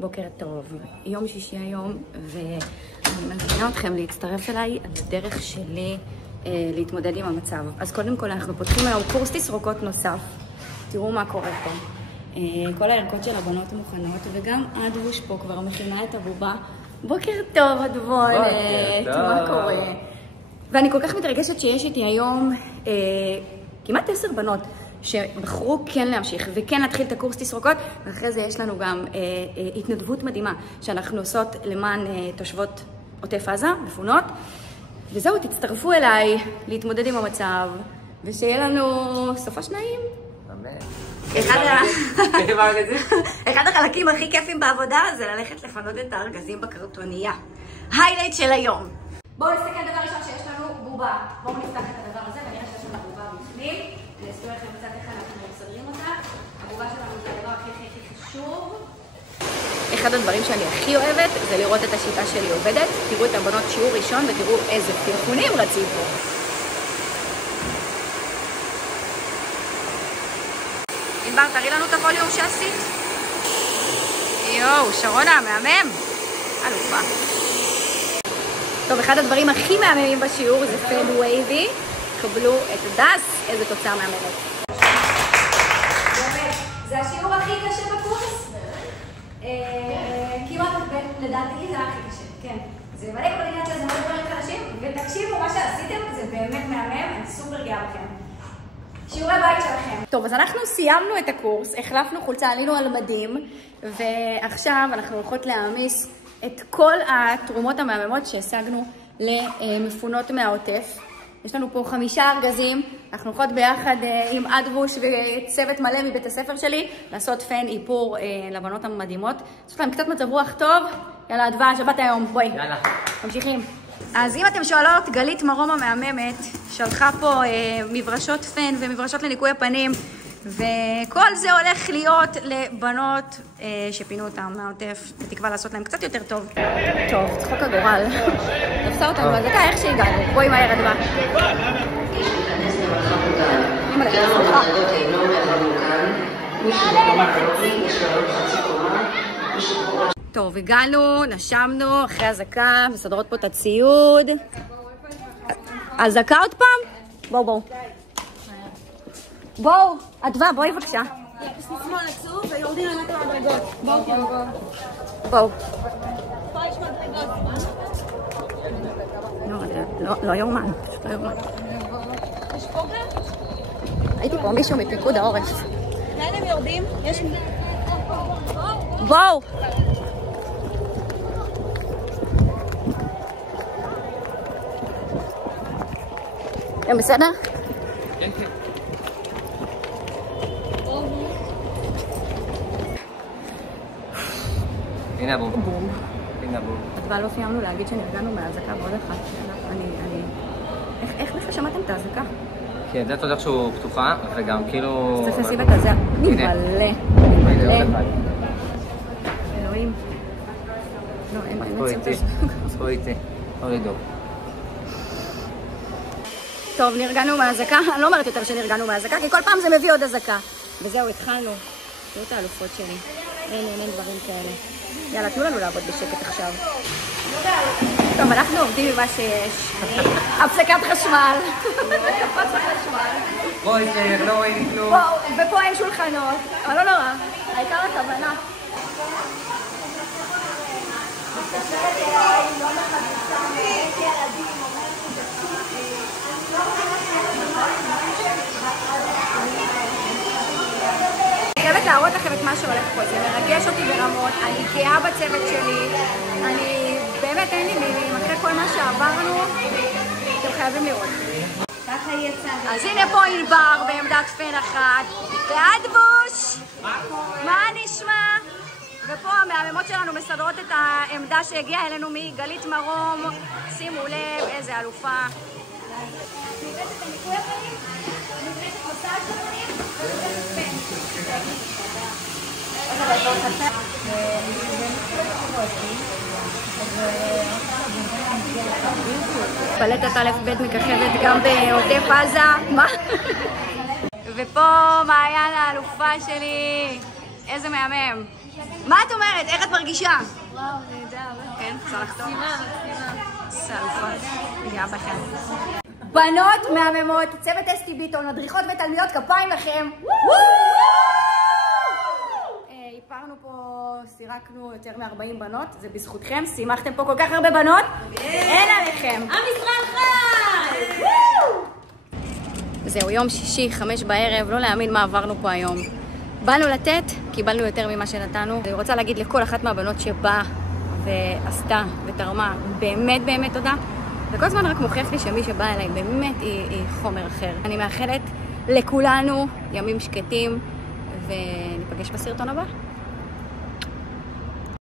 בוקר טוב, יום שישי היום, ואני מזמינה אתכם להצטרף אליי על הדרך שלי להתמודד עם המצב. אז קודם כל אנחנו פותחים היום קורס תסרוקות נוסף. תראו מה קורה פה. כל הערכות של הבנות מוכנות, וגם אדבוש פה כבר מכינה את הבובה. בוקר טוב, אדבון, מה קורה? ואני כל כך מתרגשת שיש איתי היום כמעט 10 בנות שבחרו כן להמשיך וכן להתחיל את הקורס תסרוקות, ואחרי זה יש לנו גם התנדבות מדהימה שאנחנו עושות למען תושבות עוטף עזה, מפונות. וזהו, תצטרפו אליי להתמודד עם המצב, ושיהיה לנו סופש נעים. אחד החלקים הכי כיפים בעבודה זה ללכת לפנות את הארגזים בקרטוניה. היילייט של היום. בואו נסתכל דבר ראשון שיש לנו בובה. בואו נפתח את הדבר הזה ונראה שיש לנו בובה בפנים. אני אסתור לכם קצת איך אנחנו מסדרים אותה. הבובה שלנו זה הדבר הכי חשוב. אחד הדברים שאני הכי אוהבת זה לראות את השיטה שלי עובדת. תראו את הבנות שיעור ראשון ותראו איזה פרחונים רצים פה. ענבר, תראי לנו את הווליום שעשית. יואו, שרונה, מהמם. אלופה. טוב, אחד הדברים הכי מהממים בשיעור זה פן וייבי. קבלו את הדס, איזה תוצאה מהממת. זה השיעור הכי קשה בקורס? כמעט, לדעתי לי זה הכי קשה, כן. זה מלא קואורדינציה, זה מלא דברים חדשים, ותקשיבו, מה שעשיתם זה באמת מהמם, אני סופר גאה בכם. שיעורי בית שלכם. טוב, אז אנחנו סיימנו את הקורס, החלפנו חולצה, עלינו על מדים, ועכשיו אנחנו הולכות להעמיס את כל התרומות המהממות שהשגנו למפונות מהעוטף. יש לנו פה 5 ארגזים, אנחנו הולכות ביחד עם אדבוש וצוות מלא מבית הספר שלי, לעשות פן איפור לבנות המדהימות. יש להם קצת מצב רוח טוב, יאללה אדווה, שבת היום, בואי. יאללה. ממשיכים. אז אם אתם שואלות, גלית מרום המהממת שלחה פה מברשות פן ומברשות לניקוי הפנים, וכל זה הולך להיות לבנות שפינו אותם מהעוטף, בתקווה לעשות להם קצת יותר טוב. טוב, צחוק הגורל. תפסה אותנו בזקה, איך שהגענו. בואי מהר אדווה. טוב, הגענו, נשמנו, אחרי הזקה, מסדרות פה את הציוד. הזקה עוד פעם? בואו. בואו, אדווה, בואי בבקשה. שמאל עצוב ויורדים למטה מדרגות. בואו. פה יש מדרגות. לא יאומן, פשוט לא יאומן. יש פה גם? הייתי פה מישהו מפיקוד העורף. לאן הם יורדים? יש... בואו! הם בסדר? כן, כן. הנה הבום. הנה הבום. אדווה, לא סיימנו להגיד שנרגענו מהאזעקה בעוד אחת. איך בכלל שמעתם את האזעקה? כן, זה תודה שהוא פתוחה, וגם כאילו... צריך לשים את הזה. נמלא. אלוהים. לא, הם יוצאים את זה. בואי איתי. לא לדאוג. טוב, נרגענו מהאזעקה. אני לא אומרת יותר שנרגענו מהאזעקה, כי כל פעם זה מביא עוד אזעקה. וזהו, התחלנו. תראו את האלופות שלי. אין דברים כאלה. יאללה, תנו לנו לעבוד בשקט עכשיו. טוב, אנחנו עובדים ממה שיש. הפסקת חשמל. בואי, לא רואים כלום. ופה אין שולחנות. אבל לא נורא. העיקר הכוונה. אני חייבת להראות לכם את מה שהולך פה, זה מרגש אותי ברמות, אני גאה בצוות שלי, אני באמת אין לי מילים, אחרי כל מה שעברנו, אתם חייבים לראות. אז הנה פה ענבר בעמדת פן אחת, ואדבוש, מה נשמע? ופה המהממות שלנו מסדרות את העמדה שהגיעה אלינו מגלית מרום, שימו לב איזה אלופה. נבדקת את הניקוי הפנים, נבדקת מסאז' הפנים, ונבדקת פן. פלטת א' ב' מככבת גם בעוטף עזה. מה? ופה מעיין האלופה שלי. איזה מהמם. מה את אומרת? איך את מרגישה? וואו, נהדר. כן, צלח טוב. מקסימה. סלפות. גאה בכם. בנות מהממות, צוות אסתי ביטון, מדריכות ותלמידות, כפיים לכם. איפרנו פה, סירקנו יותר מ-40 בנות, זה בזכותכם, שימחתם פה כל כך הרבה בנות, אין עליכם. עם ישראל חי! זהו, יום שישי, 5 בערב, לא להאמין מה עברנו פה היום. באנו לתת, קיבלנו יותר ממה שנתנו. אני רוצה להגיד לכל אחת מהבנות שבאה ועשתה ותרמה, באמת באמת תודה. וכל הזמן רק מוכיח לי שמי שבא אליי באמת היא חומר אחר. אני מאחלת לכולנו ימים שקטים, וניפגש בסרטון הבא.